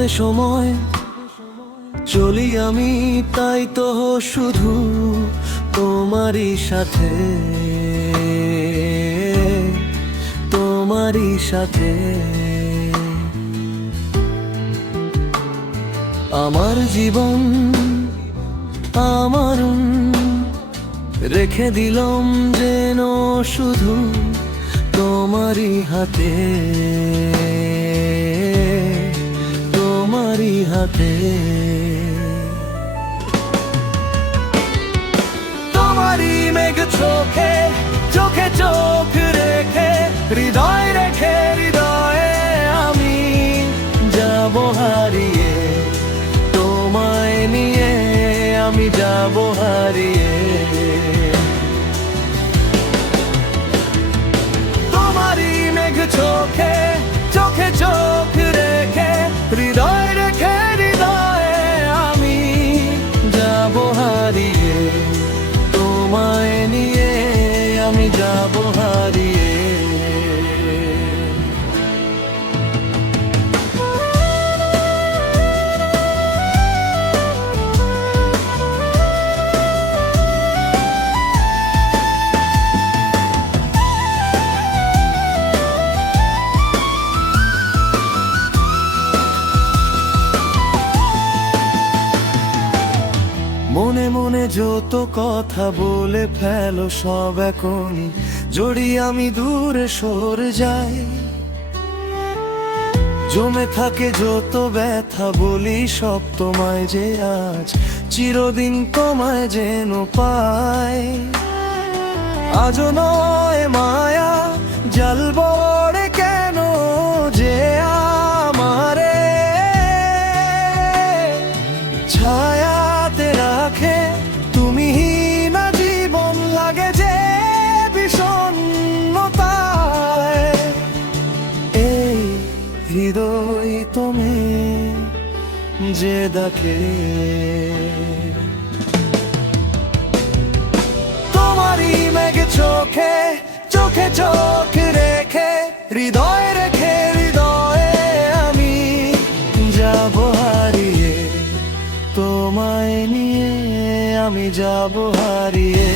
থামে সময়, চলি আমি তাই তো শুধু তোমারই সাথে, তোমারই সাথে। আমার জীবন আমার রেখে দিলাম যেন শুধু তোমারই হাতে, তোমারই হাতে। তোমারই মেঘ চোখে চোখে চোখ রেখে, হৃদয় রেখে হৃদয়ে আমি যাব হারিয়ে, তোমায় নিয়ে আমি যাব হারিয়ে। তোমারই মেঘ চোখে চোখে চোখ রেখে, হৃদয় রেখে হৃদয়ে আমি যাব হারিয়ে, তোমায় নিয়ে আমি যাব হারিয়ে। মনে মনে যত কথা বলে ফেলো সব এখনই যদি আমি দূরে সরে যাই, জমে থাকে যত ব্যথা বলি সব তোমায় যে আজ চিরদিন তোমায় যেন পাই। আজও নয় মায়া জ্বালবো রে কেন যে আমারে, ছায়াতে রাখে তুমি না জীবন লাগে যে বিষণ্ণতায়। এই হৃদয় তুমি যে ডাকে, তোমারই মেঘ চোখে চোখে চোখ রেখে, হৃদয় রেখে হৃদয়ে আমি যাব হারিয়ে, তোমায় নিয়ে আমি যাব হারিয়ে।